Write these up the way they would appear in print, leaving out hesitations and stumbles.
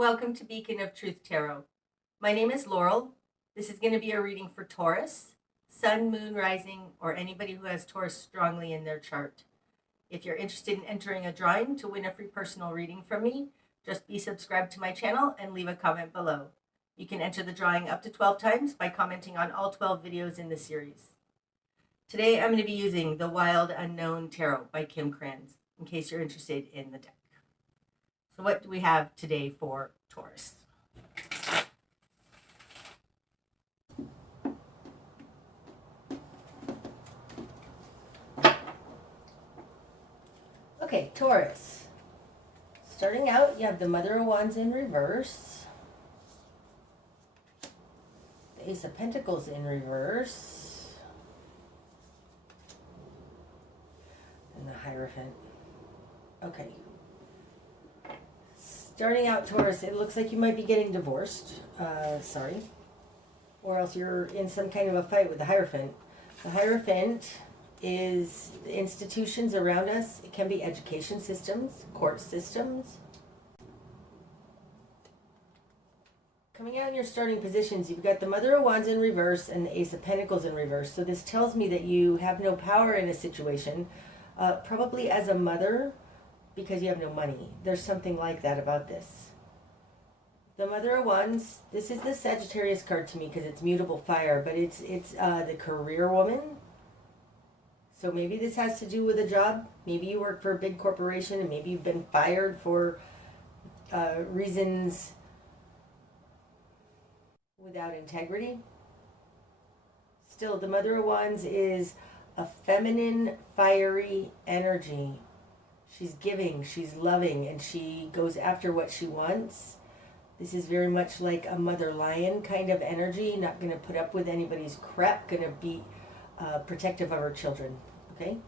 Welcome to Beacon of Truth Tarot. My name is Laurel. This is going to be a reading for Taurus, Sun, Moon, Rising, or anybody who has Taurus strongly in their chart. If you're interested in entering a drawing to win a free personal reading from me, just be subscribed to my channel and leave a comment below. You can enter the drawing up to 12 times by commenting on all 12 videos in the series. Today I'm going to be using the Wild Unknown Tarot by Krans, in case you're interested in the deck. So what do we have today for Taurus? Okay, Taurus. Starting out, you have the Mother of Wands in reverse, the Ace of Pentacles in reverse, and the Hierophant. Okay. Starting out, Taurus, it looks like you might be getting divorced. Or else you're in some kind of a fight with the Hierophant. The Hierophant is the institutions around us. It can be education systems, court systems. Coming out in your starting positions, you've got the Mother of Wands in reverse and the Ace of Pentacles in reverse. So this tells me that you have no power in a situation, probably as a mother, because you have no money. There's something like that about this. The Mother of Wands, this is the Sagittarius card to me because it's mutable fire, but it's the career woman. So maybe this has to do with a job. Maybe you work for a big corporation and maybe you've been fired for reasons without integrity. Still, the Mother of Wands is a feminine, fiery energy. She's giving, she's loving, and she goes after what she wants. This is very much like a mother lion kind of energy, not going to put up with anybody's crap, going to be protective of her children, okay?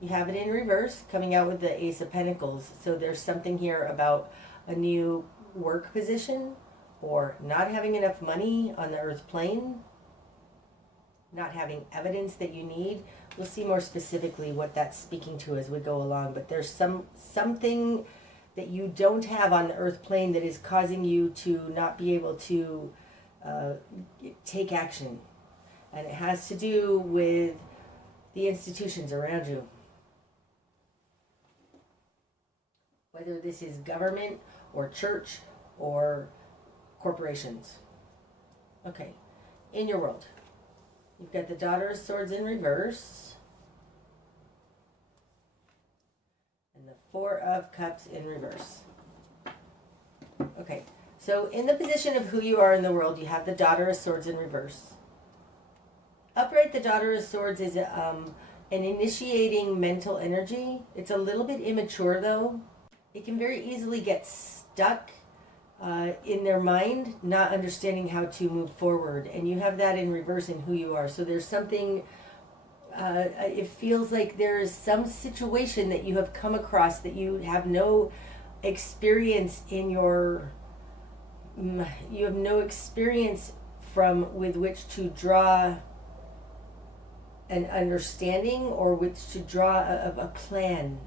You have it in reverse, coming out with the Ace of Pentacles. So there's something here about a new work position or not having enough money on the earth plane, not having evidence that you need. We'll see more specifically what that's speaking to as we go along, but there's something that you don't have on the earth plane that is causing you to not be able to take action. And it has to do with the institutions around you. Whether this is government or church or corporations. Okay, in your world. You've got the Daughter of Swords in reverse. And the Four of Cups in reverse. Okay, so in the position of who you are in the world, you have the Daughter of Swords in reverse. Upright, the Daughter of Swords is an initiating mental energy. It's a little bit immature though. It can very easily get stuck in their mind, not understanding how to move forward. And you have that in reverse in who you are. So there's something, it feels like there is some situation that you have come across that you have no experience in your, you have no experience from with which to draw an understanding or which to draw a plan.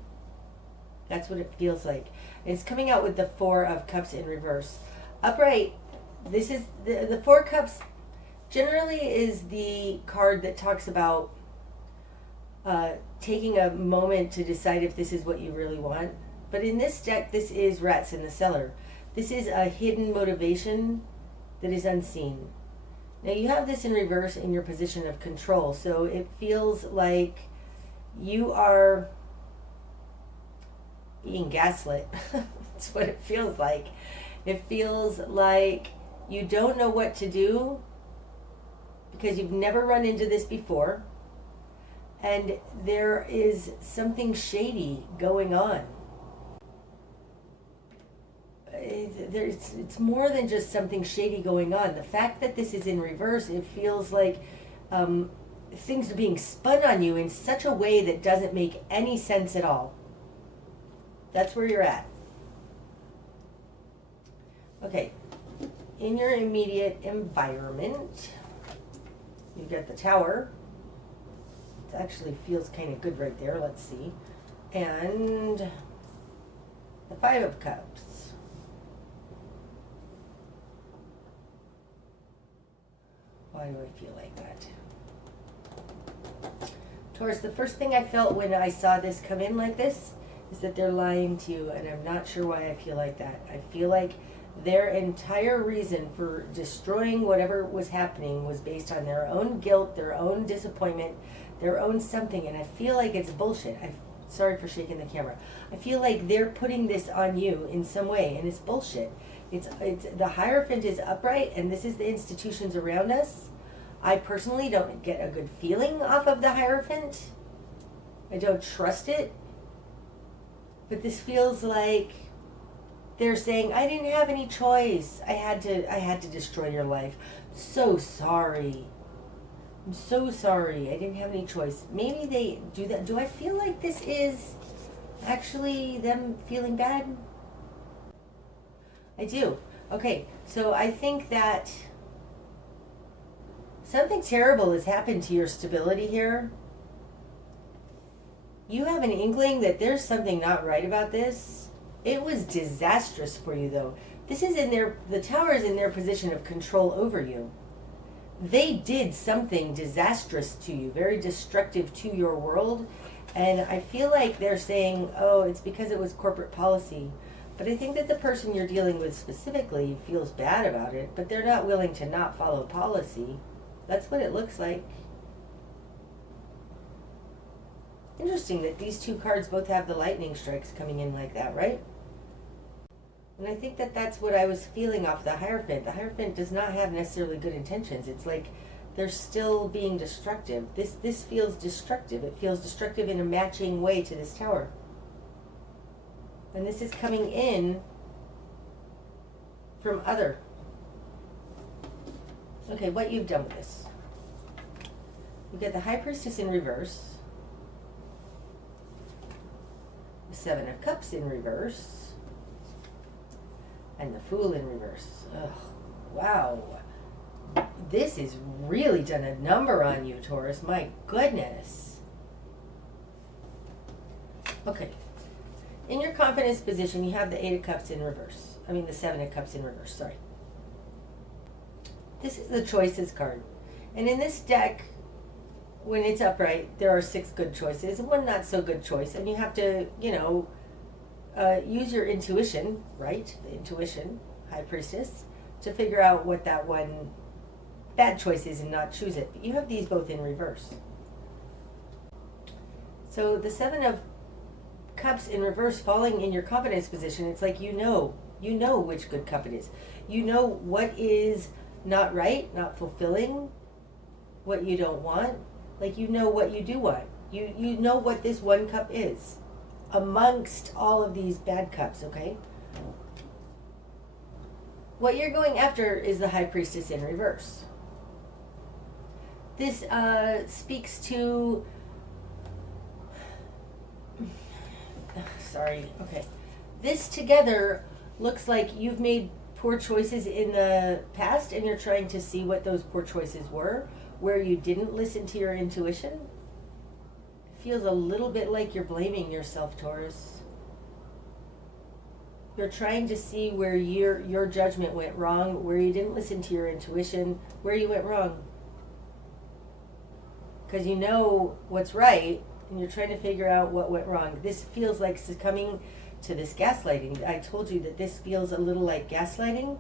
That's what it feels like. It's coming out with the Four of Cups in reverse. Upright, this is the Four Cups generally is the card that talks about taking a moment to decide if this is what you really want. But in this deck, this is rats in the cellar. This is a hidden motivation that is unseen. Now you have this in reverse in your position of control. So it feels like you are being gaslit. That's what it feels like. It feels like you don't know what to do because you've never run into this before. And there is something shady going on. It's more than just something shady going on. The fact that this is in reverse, it feels like things are being spun on you in such a way that doesn't make any sense at all. That's where you're at. Okay, in your immediate environment, you've got the Tower. It actually feels kind of good right there. Let's see. And the Five of Cups. Why do I feel like that? Taurus, the first thing I felt when I saw this come in like this is that they're lying to you, and I'm not sure why I feel like that. I feel like their entire reason for destroying whatever was happening was based on their own guilt, their own disappointment, their own something, and I feel like it's bullshit. Sorry for shaking the camera. I feel like they're putting this on you in some way, and it's bullshit. It's the Hierophant is upright, and this is the institutions around us. I personally don't get a good feeling off of the Hierophant. I don't trust it. But this feels like they're saying, I didn't have any choice. I had to destroy your life. So sorry. I'm so sorry. I didn't have any choice. Maybe they do that. Do I feel like this is actually them feeling bad? I do. Okay, so I think that something terrible has happened to your stability here. You have an inkling that there's something not right about this. It was disastrous for you, though. This is the Tower is in their position of control over you. They did something disastrous to you, very destructive to your world. And I feel like they're saying, oh, it's because it was corporate policy. But I think that the person you're dealing with specifically feels bad about it, but they're not willing to not follow policy. That's what it looks like. Interesting that these two cards both have the lightning strikes coming in like that, right? And I think that that's what I was feeling off the Hierophant. The Hierophant does not have necessarily good intentions. It's like they're still being destructive. This feels destructive. It feels destructive in a matching way to this Tower. And this is coming in from other. Okay, what you've done with this. You get the High Priestess in reverse. The Seven of Cups in reverse. And the Fool in reverse. Ugh, wow. This has really done a number on you, Taurus. My goodness. Okay. In your confidence position, you have the Eight of Cups in reverse. I mean, the Seven of Cups in reverse, sorry. This is the Choices card. And in this deck, when it's upright, there are 6 good choices and 1 not so good choice. And you have to, use your intuition, right? The intuition, High Priestess, to figure out what that one bad choice is and not choose it. But you have these both in reverse. So the Seven of Cups in reverse falling in your confidence position, it's like you know which good cup it is. You know what is not right, not fulfilling, what you don't want. Like you know what you do want. You know what this one cup is amongst all of these bad cups, okay? What you're going after is the High Priestess in reverse. This speaks to... Sorry, okay. This together looks like you've made poor choices in the past and you're trying to see what those poor choices were, where you didn't listen to your intuition. Feels a little bit like you're blaming yourself, Taurus. You're trying to see where your judgment went wrong, where you didn't listen to your intuition, where you went wrong. Because you know what's right, and you're trying to figure out what went wrong. This feels like succumbing to this gaslighting. I told you that this feels a little like gaslighting.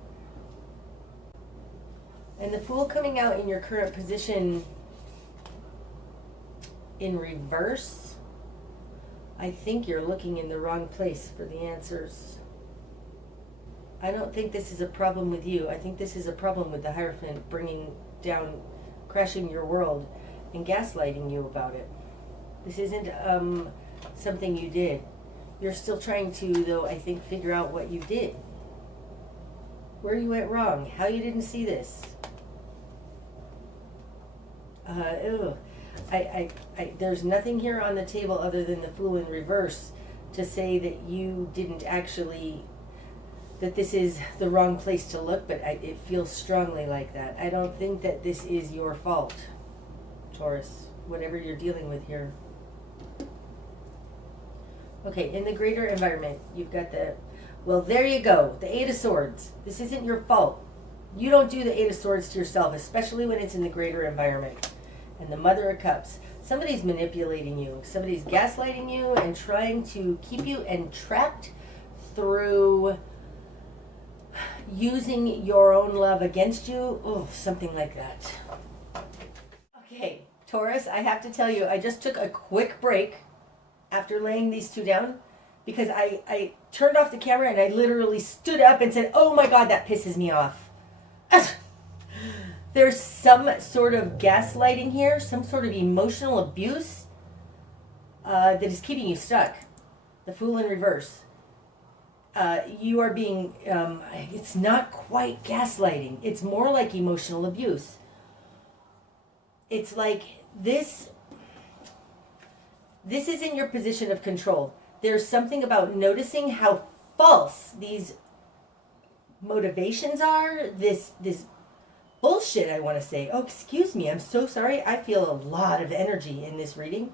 And the Fool coming out in your current position in reverse, I think you're looking in the wrong place for the answers. I don't think this is a problem with you. I think this is a problem with the Hierophant bringing down, crashing your world and gaslighting you about it. This isn't something you did. You're still trying to, though, I think, figure out what you did. Where you went wrong. How you didn't see this. There's nothing here on the table other than the Fool in reverse to say that you didn't actually, that this is the wrong place to look, but it feels strongly like that. I don't think that this is your fault, Taurus, whatever you're dealing with here. Okay, in the greater environment, you've got well, there you go, the Eight of Swords. This isn't your fault. You don't do the Eight of Swords to yourself, especially when it's in the greater environment. And the Mother of Cups. Somebody's manipulating you. Somebody's gaslighting you and trying to keep you entrapped through using your own love against you. Oh, something like that. Okay, Taurus, I have to tell you, I just took a quick break after laying these two down because I turned off the camera and I literally stood up and said, oh my God, that pisses me off. There's some sort of gaslighting here, some sort of emotional abuse that is keeping you stuck. The Fool in reverse. You are being, it's not quite gaslighting. It's more like emotional abuse. It's like this is in your position of control. There's something about noticing how false these motivations are, this bullshit, I want to say. Oh, excuse me, I'm so sorry. I feel a lot of energy in this reading.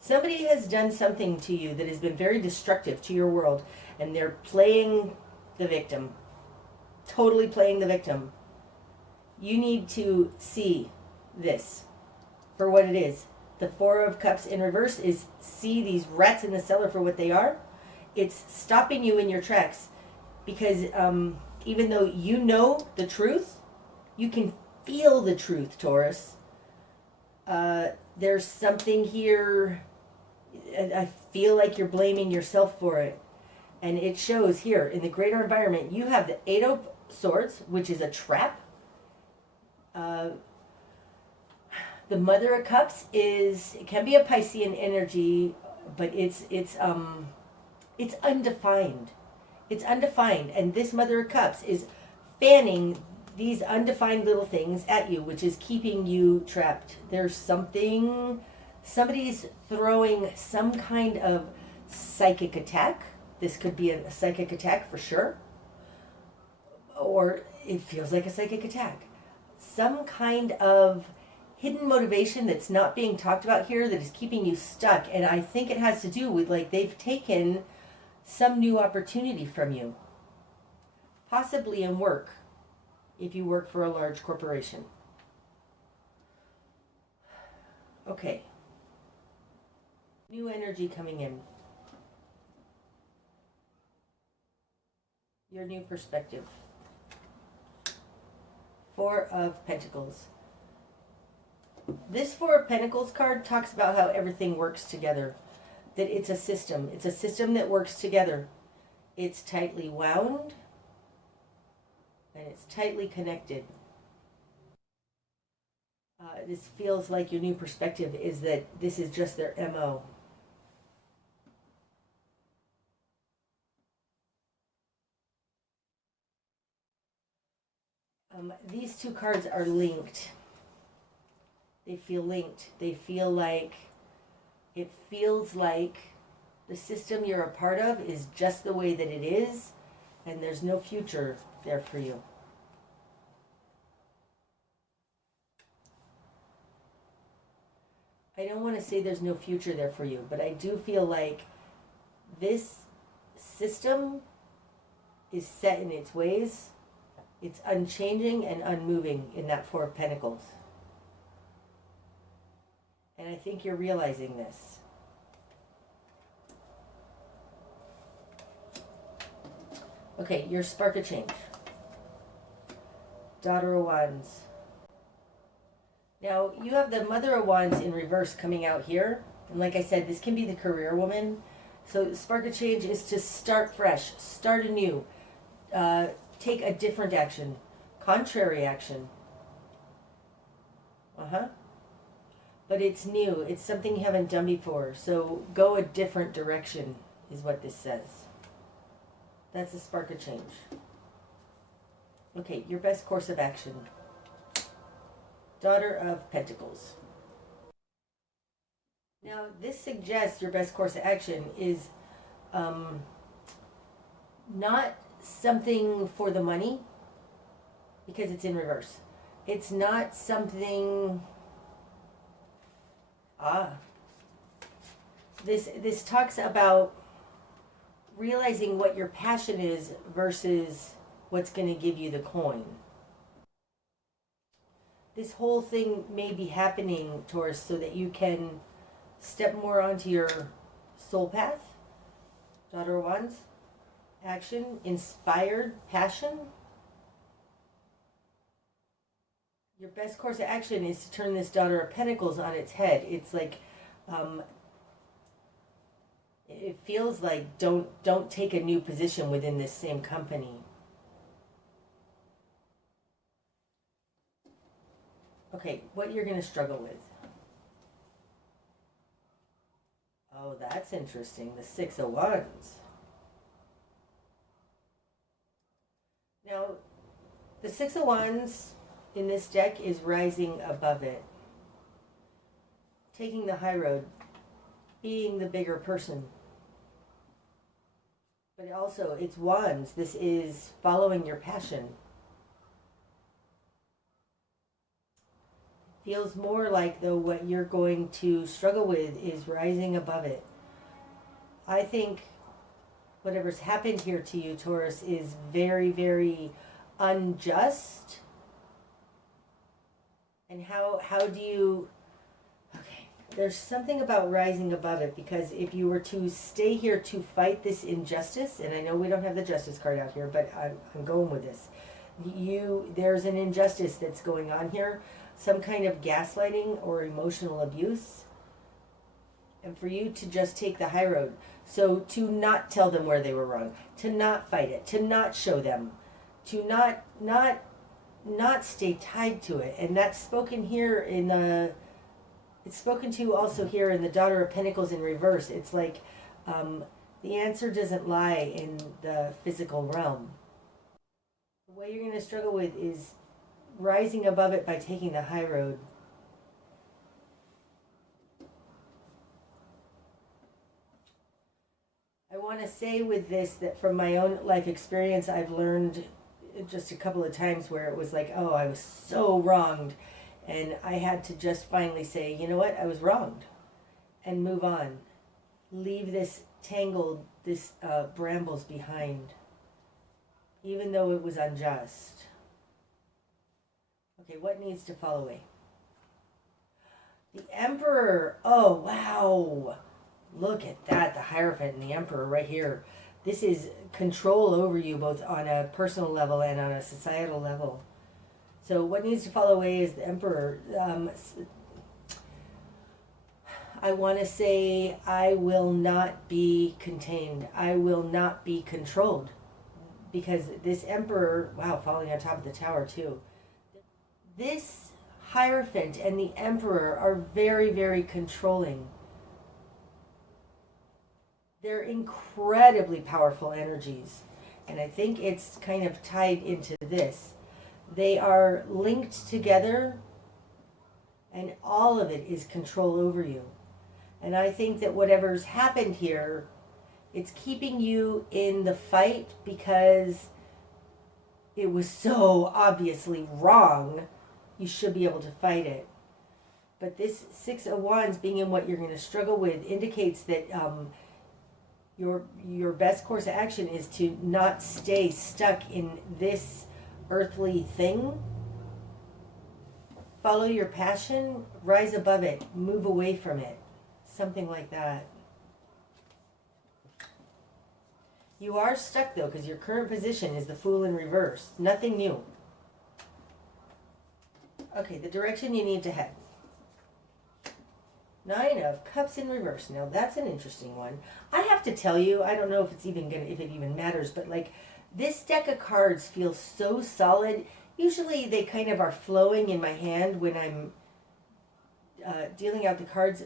Somebody has done something to you that has been very destructive to your world, and they're playing the victim. Totally playing the victim. You need to see this for what it is. The Four of Cups in reverse is see these rats in the cellar for what they are. It's stopping you in your tracks because even though you know the truth, you can feel the truth, Taurus. There's something here. I feel like you're blaming yourself for it. And it shows here in the greater environment. You have the Eight of Swords, which is a trap. The Mother of Cups it can be a Piscean energy, but it's undefined. It's undefined. And this Mother of Cups is fanning these undefined little things at you, which is keeping you trapped. There's somebody's throwing some kind of psychic attack. This could be a psychic attack for sure. Or it feels like a psychic attack. Some kind of hidden motivation that's not being talked about here that is keeping you stuck. And I think it has to do with like they've taken some new opportunity from you. Possibly in work, if you work for a large corporation. Okay. New energy coming in. Your new perspective. Four of Pentacles. This Four of Pentacles card talks about how everything works together. That it's a system. It's a system that works together. It's tightly wound. And it's tightly connected. This feels like your new perspective is that this is just their MO. These two cards are linked. They feel linked. They feel like, it feels like the system you're a part of is just the way that it is, and there's no future there for you. I don't want to say there's no future there for you, but I do feel like this system is set in its ways. It's unchanging and unmoving in that Four of Pentacles. And I think you're realizing this. Okay, your spark of change. Daughter of Wands. Now, you have the Mother of Wands in reverse coming out here. And like I said, this can be the career woman. So spark of change is to start fresh, start anew. Take a different action, contrary action. But it's new. It's something you haven't done before. So go a different direction is what this says. That's the spark of change. Okay, your best course of action. Daughter of Pentacles. Now, this suggests your best course of action is not something for the money, because it's in reverse. It's not something... This talks about realizing what your passion is versus what's going to give you the coin. This whole thing may be happening, Taurus, so that you can step more onto your soul path. Daughter of Wands. Action. Inspired. Passion. Your best course of action is to turn this Daughter of Pentacles on its head. It's like, it feels like don't take a new position within this same company. Okay, what you're going to struggle with. Oh, that's interesting. The Six of Wands. Now, the Six of Wands in this deck is rising above it. Taking the high road. Being the bigger person. But also, it's Wands. This is following your passion. Feels more like, though, what you're going to struggle with is rising above it. I think whatever's happened here to you, Taurus, is very, very unjust. And how do you... Okay, there's something about rising above it, because if you were to stay here to fight this injustice, and I know we don't have the Justice card out here, but I'm going with this. There's an injustice that's going on here. Some kind of gaslighting or emotional abuse, and for you to just take the high road. So to not tell them where they were wrong, to not fight it, to not show them, to not stay tied to it. And that's spoken here in the, it's spoken to also here in the Daughter of Pentacles in reverse. It's like the answer doesn't lie in the physical realm. The way you're going to struggle with is rising above it by taking the high road. I want to say with this that from my own life experience, I've learned just a couple of times where it was like, oh, I was so wronged. And I had to just finally say, you know what, I was wronged. And move on. Leave this tangled, this brambles behind. Even though it was unjust. Okay, what needs to fall away? The Emperor. Oh, wow. Look at that. The Hierophant and the Emperor right here. This is control over you both on a personal level and on a societal level. So what needs to fall away is the Emperor. I want to say I will not be contained. I will not be controlled. Because this Emperor, wow, falling on top of the tower too. This Hierophant and the Emperor are very, very controlling. They're incredibly powerful energies. And I think it's kind of tied into this. They are linked together, and all of it is control over you. And I think that whatever's happened here, it's keeping you in the fight because it was so obviously wrong. You should be able to fight it. But this Six of Wands being in what you're going to struggle with indicates that your best course of action is to not stay stuck in this earthly thing. Follow your passion, rise above it, move away from it. Something like that. You are stuck though, because your current position is the Fool in reverse. Nothing new. Okay, the direction you need to head. Nine of Cups in reverse. Now that's an interesting one. I have to tell you, I don't know if it's even gonna, if it even matters, but like this deck of cards feels so solid. Usually they kind of are flowing in my hand when I'm dealing out the cards.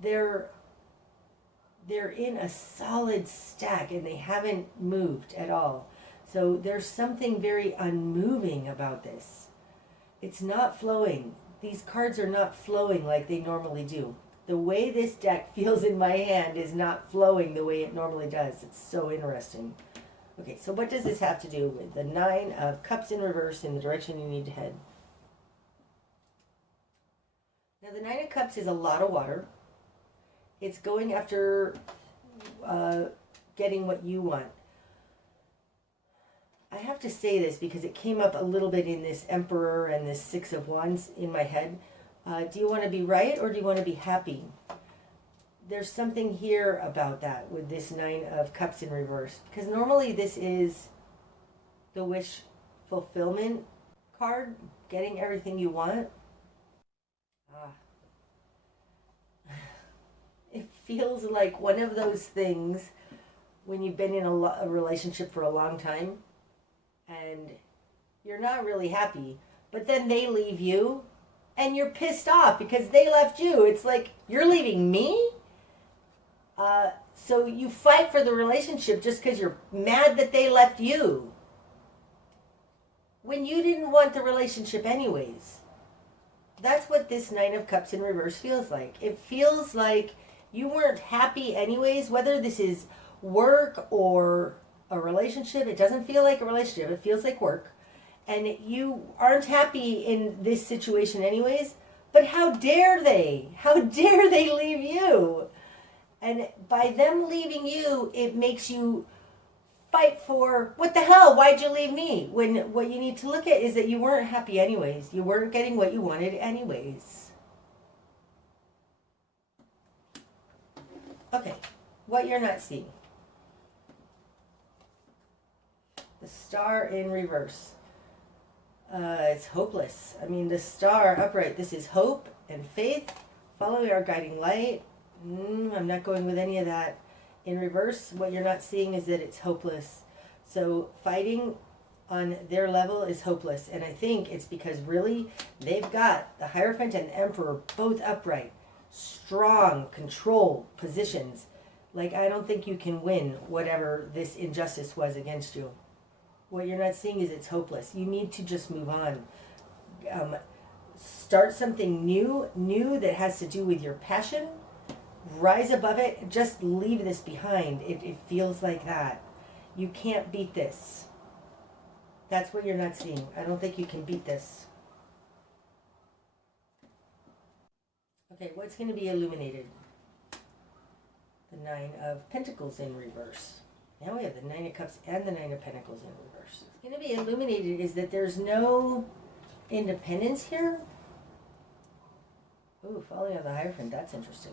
They're in a solid stack and they haven't moved at all. So there's something very unmoving about this. It's not flowing. These cards are not flowing like they normally do. The way this deck feels in my hand is not flowing the way it normally does. It's so interesting. Okay, so what does this have to do with the Nine of Cups in reverse in the direction you need to head? Now the Nine of Cups is a lot of water. It's going after getting what you want. have to say this because it came up a little bit in this Emperor and this Six of Wands in my head. Do you want to be right or do you want to be happy? There's something here about that with this Nine of Cups in reverse. Because normally this is the wish fulfillment card, getting everything you want. It feels like one of those things when you've been in a relationship for a long time and you're not really happy, but then they leave you and you're pissed off because they left you. It's like, you're leaving me? So you fight for the relationship just because you're mad that they left you, when you didn't want the relationship anyways. That's what this Nine of Cups in reverse feels like. It feels like you weren't happy anyways, whether this is work or a relationship. It doesn't feel like a relationship. It feels like work. And you aren't happy in this situation anyways. But how dare they? How dare they leave you? And by them leaving you, it makes you fight for, what the hell? Why'd you leave me? When what you need to look at is that you weren't happy anyways. You weren't getting what you wanted anyways. Okay, what you're not seeing. The Star in reverse. It's hopeless. I mean, the Star upright. This is hope and faith. Following our guiding light. I'm not going with any of that. In reverse, what you're not seeing is that it's hopeless. So fighting on their level is hopeless. And I think it's because really they've got the Hierophant and the Emperor both upright. Strong, control positions. Like, I don't think you can win whatever this injustice was against you. What you're not seeing is it's hopeless. You need to just move on. Start something new that has to do with your passion. Rise above it. Just leave this behind. It feels like that. You can't beat this. That's what you're not seeing. I don't think you can beat this. Okay, what's going to be illuminated? The Nine of Pentacles in reverse. Now we have the Nine of Cups and the Nine of Pentacles in reverse. What's going to be illuminated is that there's no independence here. Ooh, following on the Hierophant. That's interesting.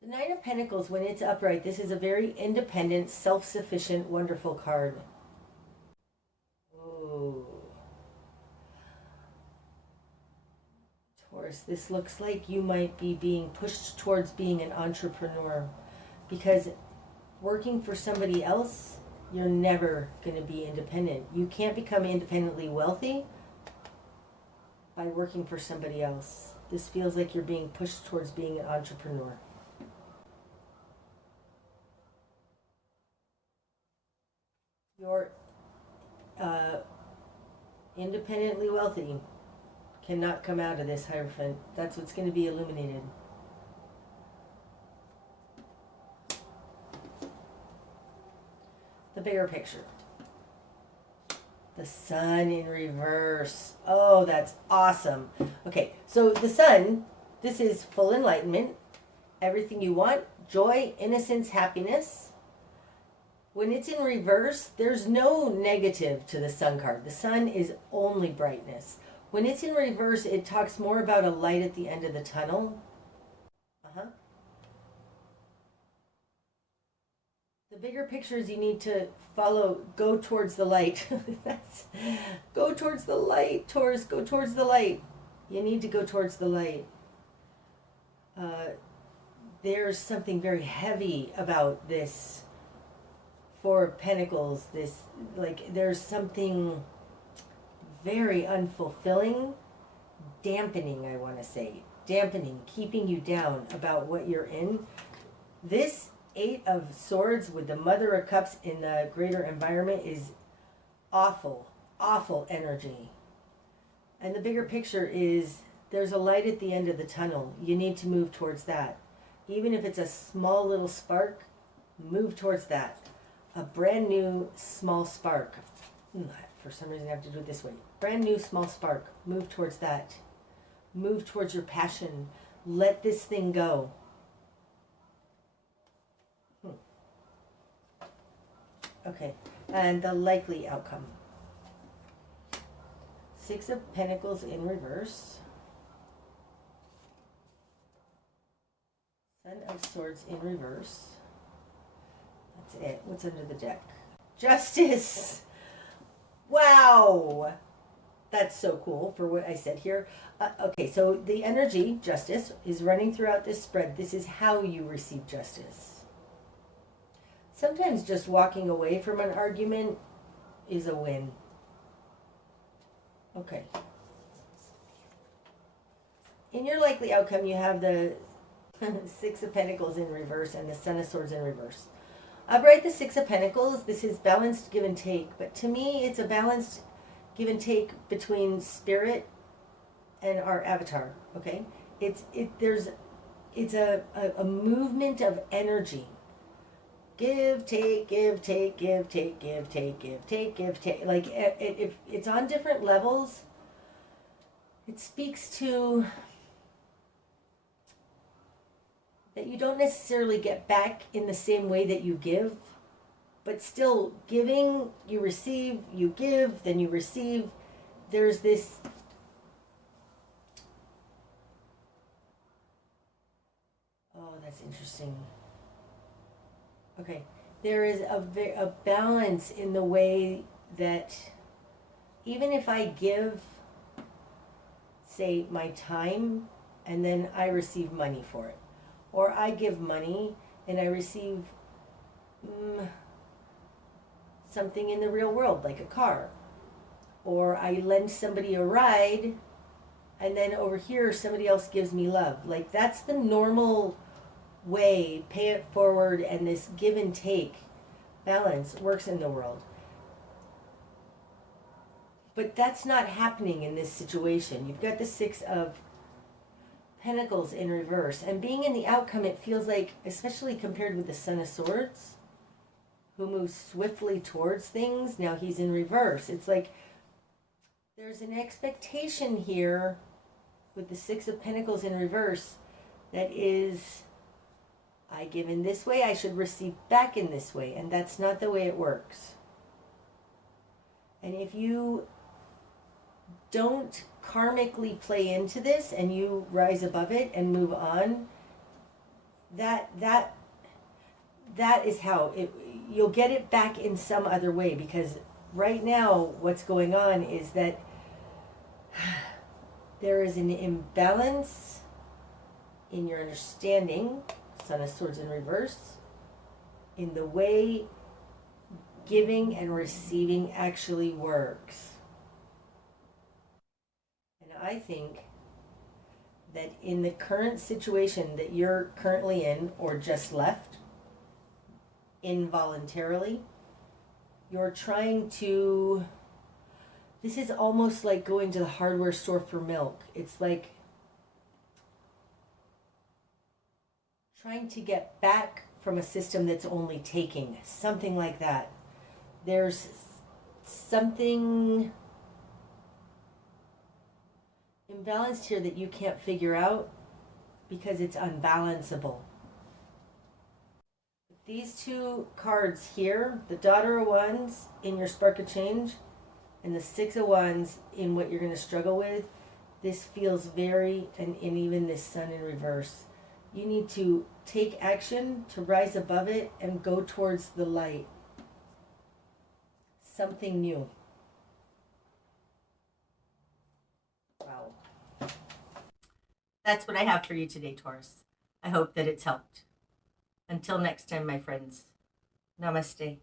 The Nine of Pentacles, when it's upright, this is a very independent, self-sufficient, wonderful card. Ooh. Taurus, this looks like you might be being pushed towards being an entrepreneur, because working for somebody else, you're never going to be independent. You can't become independently wealthy by working for somebody else. This feels like you're being pushed towards being an entrepreneur. You're independently wealthy cannot come out of this Hierophant. That's what's going to be illuminated. The bigger picture. The Sun in reverse. Oh, that's awesome. Okay, so the Sun, this is full enlightenment. Everything you want. Joy, innocence, happiness. When it's in reverse, there's no negative to the Sun card. The Sun is only brightness. When it's in reverse, it talks more about a light at the end of the tunnel. The bigger picture is you need to go towards the light. Go towards the light, Taurus, go towards the light. You need to go towards the light. There's something very heavy about this Four of Pentacles. This, like, there's something very unfulfilling, dampening, I want to say. Dampening, keeping you down about what you're in. This Eight of Swords with the Mother of Cups in the greater environment is awful, awful energy. And the bigger picture is there's a light at the end of the tunnel. You need to move towards that. Even if it's a small little spark, move towards that. A brand new small spark. For some reason I have to do it this way. Brand new small spark. Move towards that. Move towards your passion. Let this thing go. Okay, and the likely outcome. Six of Pentacles in reverse. Son of Swords in reverse. That's it. What's under the deck? Justice! Wow! That's so cool for what I said here. Okay, so the energy, justice, is running throughout this spread. This is how you receive justice. Sometimes just walking away from an argument is a win. Okay. In your likely outcome, you have the Six of Pentacles in reverse and the Son of Swords in reverse. Upright, the Six of Pentacles, this is balanced give and take. But to me, it's a balanced give and take between spirit and our avatar, okay? It's a movement of energy. Give, take, give, take, give, take, give, take, give, take, give, take. Like, if it's on different levels, it speaks to that you don't necessarily get back in the same way that you give, but still giving, you receive, you give, then you receive. There's this that's interesting. Okay, there is a balance in the way that even if I give, say, my time, and then I receive money for it, or I give money and I receive something in the real world, like a car, or I lend somebody a ride, and then over here somebody else gives me love. Like, that's the normal way, pay it forward, and this give and take balance works in the world. But that's not happening in this situation. You've got the Six of Pentacles in reverse, and being in the outcome, it feels like, especially compared with the Son of Swords, who moves swiftly towards things, now he's in reverse. It's like there's an expectation here with the Six of Pentacles in reverse that is, I give in this way, I should receive back in this way, and that's not the way it works. And if you don't karmically play into this and you rise above it and move on, that is how you'll get it back in some other way. Because right now what's going on is that there is an imbalance in your understanding, Son of Swords in reverse, in the way giving and receiving actually works. And I think that in the current situation that you're currently in, or just left, involuntarily, you're trying to, this is almost like going to the hardware store for milk. It's like trying to get back from a system that's only taking, something like that. There's something imbalanced here that you can't figure out because it's unbalanceable. These two cards here, the Daughter of Wands in your Spark of Change and the Six of Wands in what you're going to struggle with, this feels very, and even this Sun in reverse. You need to take action to rise above it and go towards the light. Something new. Wow. That's what I have for you today, Taurus. I hope that it's helped. Until next time, my friends. Namaste.